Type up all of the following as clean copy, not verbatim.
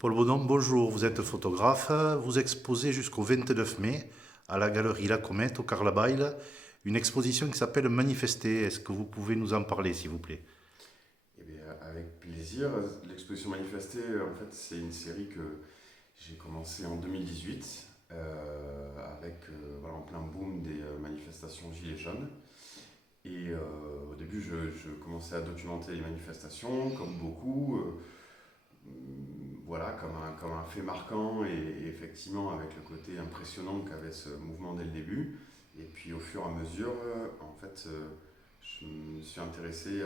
Paul Bonhomme, bonjour, vous êtes photographe, vous exposez jusqu'au 29 mai à la galerie La Comète au Carlabail une exposition qui s'appelle Manifester. Est-ce que vous pouvez nous en parler s'il vous plaît? Eh bien, avec plaisir. L'exposition manifestée, en fait, c'est une série que j'ai commencé en 2018 avec voilà, en plein boom des manifestations Gilets jaunes. Et au début, je commençais à documenter les manifestations, comme beaucoup, voilà, comme un fait marquant et effectivement avec le côté impressionnant qu'avait ce mouvement dès le début. Et puis au fur et à mesure, en fait, je me suis intéressé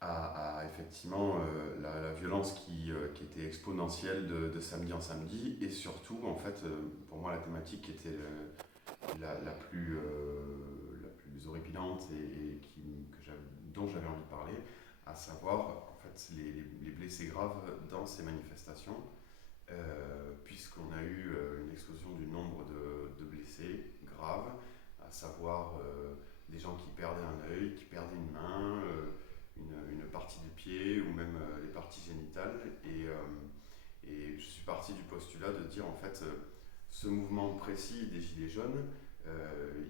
à effectivement la violence qui était exponentielle de samedi en samedi et surtout en fait pour moi la thématique qui était la plus horripilante dont j'avais envie de parler, à savoir en fait les blessés graves dans ces manifestations, puisqu'on a eu une explosion du nombre de blessés graves, à savoir des gens qui perdaient un œil, qui perdaient une main, une partie du pied ou même les parties génitales. Et je suis parti du postulat de dire en fait ce mouvement précis des Gilets jaunes,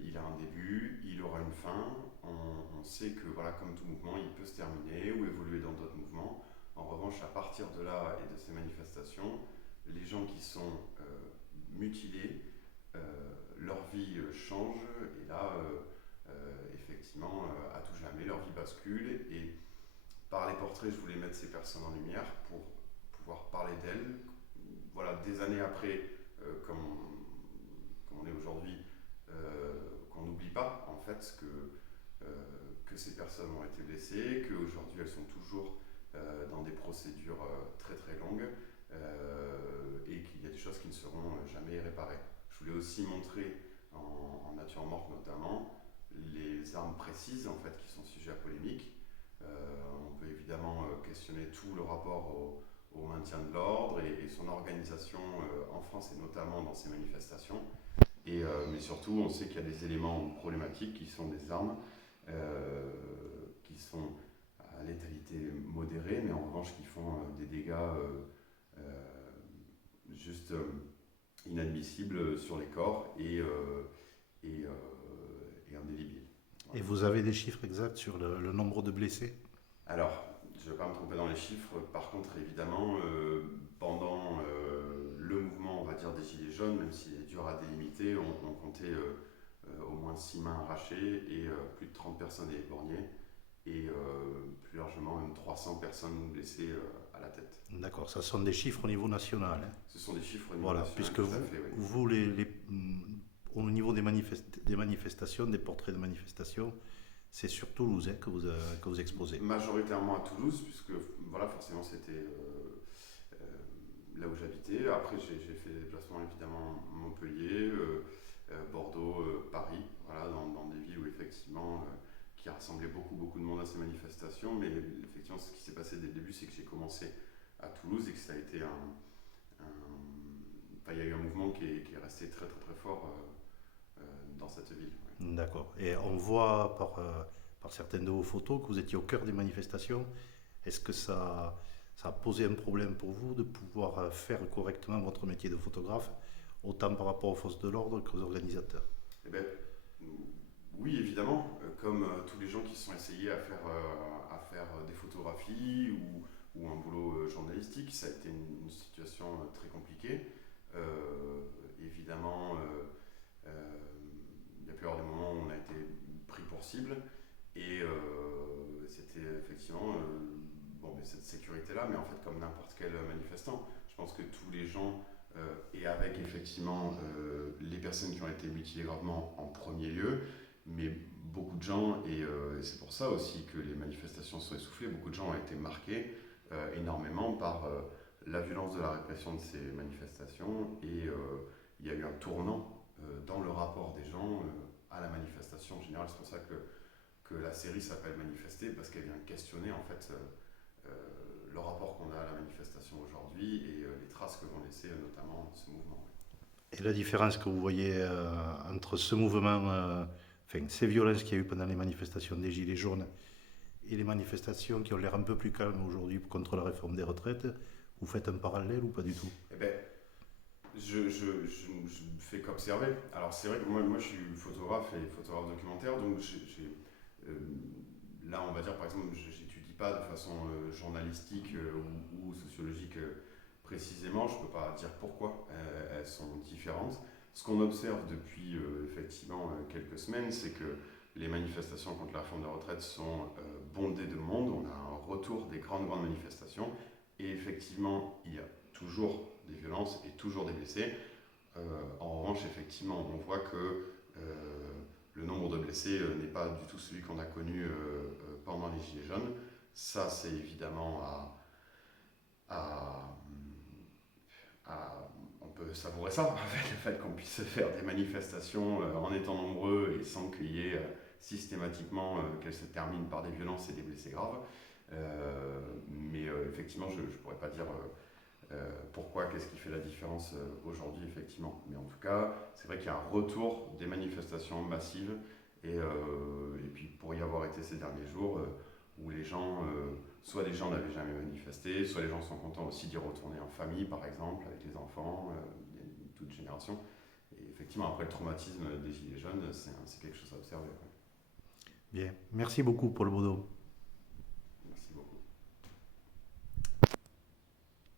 il a un début, il aura une fin. On sait que voilà, comme tout mouvement, il peut se terminer ou évoluer dans d'autres mouvements. En revanche, à partir de là et de ces manifestations, les gens qui sont mutilés, leur vie change et là, effectivement, à tout jamais, leur vie bascule et par les portraits, je voulais mettre ces personnes en lumière pour pouvoir parler d'elles. Voilà, des années après, comme on est aujourd'hui, qu'on n'oublie pas en fait que ces personnes ont été blessées, qu'aujourd'hui elles sont toujours dans des procédures très très longues et qu'il y a des choses qui ne seront jamais réparées. Je voulais aussi montrer en nature morte notamment les armes précises en fait qui sont sujets à polémique. On peut évidemment questionner tout le rapport au maintien de l'ordre et son organisation en France et notamment dans ces manifestations. Mais surtout, on sait qu'il y a des éléments problématiques qui sont des armes qui sont à létalité modérée, mais en revanche qui font des dégâts euh, juste inadmissibles sur les corps et, et indélébiles. Et Voilà. vous avez des chiffres exacts sur le nombre de blessés? Alors, je ne vais pas me tromper dans les chiffres. Par contre, évidemment, pendant le mouvement, on va dire, des Gilets jaunes, même s'il est dur à délimiter, on comptait au moins 6 mains arrachées et plus de 30 personnes éborgnées et plus largement même 300 personnes blessées à la tête. D'accord, ça sont des chiffres au niveau national, hein. Ce sont des chiffres au niveau Voilà, national, puisque tout à vous, fait, oui. vous au niveau des manifestations, des portraits de manifestations, c'est sur Toulouse hein, que vous exposez. Majoritairement à Toulouse, puisque voilà, forcément c'était là où j'habitais. Après, j'ai fait des déplacements évidemment à Montpellier, Bordeaux, Paris, voilà, dans des villes où effectivement qui rassemblaient beaucoup de monde à ces manifestations. Mais effectivement, ce qui s'est passé dès le début, c'est que j'ai commencé à Toulouse et que ça a été enfin, il y a eu un mouvement qui est resté très très très fort dans cette ville. Ouais. D'accord. Et on voit par certaines de vos photos que vous étiez au cœur des manifestations. Est-ce que ça a posé un problème pour vous de pouvoir faire correctement votre métier de photographe, autant par rapport aux forces de l'ordre qu'aux organisateurs? Eh ben, oui, évidemment, comme tous les gens qui se sont essayés à faire des photographies ou un boulot journalistique, ça a été une situation très compliquée. Évidemment, il y a pu y avoir des moments où on a été pris pour cible et c'était effectivement bon, mais cette sécurité-là, mais en fait comme n'importe quel manifestant, je pense que tous les gens et avec effectivement les personnes qui ont été mutilées gravement en premier lieu, mais beaucoup de gens, et c'est pour ça aussi que les manifestations sont essoufflées, beaucoup de gens ont été marqués énormément par la violence de la répression de ces manifestations, et il y a eu un tournant dans le rapport des gens à la manifestation en général. C'est pour ça que la série s'appelle Manifester, parce qu'elle vient questionner en fait le rapport qu'on a à la manifestation aujourd'hui et les traces que vont laisser notamment ce mouvement. Et la différence que vous voyez entre ce mouvement, enfin ces violences qu'il y a eu pendant les manifestations des Gilets jaunes et les manifestations qui ont l'air un peu plus calmes aujourd'hui contre la réforme des retraites, Vous faites un parallèle ou pas du tout? Eh ben, je ne fais qu'observer. Alors c'est vrai que moi je suis photographe et photographe documentaire, donc euh, là on va dire par exemple, j'étudie pas de façon journalistique ou sociologique précisément, je peux pas dire pourquoi elles sont différentes. Ce qu'on observe depuis effectivement quelques semaines, c'est que les manifestations contre la réforme des retraites sont bondées de monde. On a un retour des grandes manifestations et effectivement il y a toujours des violences et toujours des blessés. En revanche, effectivement, on voit que le nombre de blessés n'est pas du tout celui qu'on a connu pendant les Gilets jaunes. Ça, c'est évidemment à, on peut savourer ça, avec le fait qu'on puisse faire des manifestations en étant nombreux et sans qu'il y ait systématiquement qu'elles se terminent par des violences et des blessés graves. Mais effectivement, je ne pourrais pas dire pourquoi, qu'est-ce qui fait la différence aujourd'hui, effectivement. Mais en tout cas, c'est vrai qu'il y a un retour des manifestations massives et puis pour y avoir été ces derniers jours où les gens, soit les gens n'avaient jamais manifesté, soit les gens sont contents aussi d'y retourner en famille, par exemple, avec les enfants, toute génération. Et effectivement, après le traumatisme des Gilets jaunes, c'est quelque chose à observer. Ouais. Bien, merci beaucoup pour le boulot.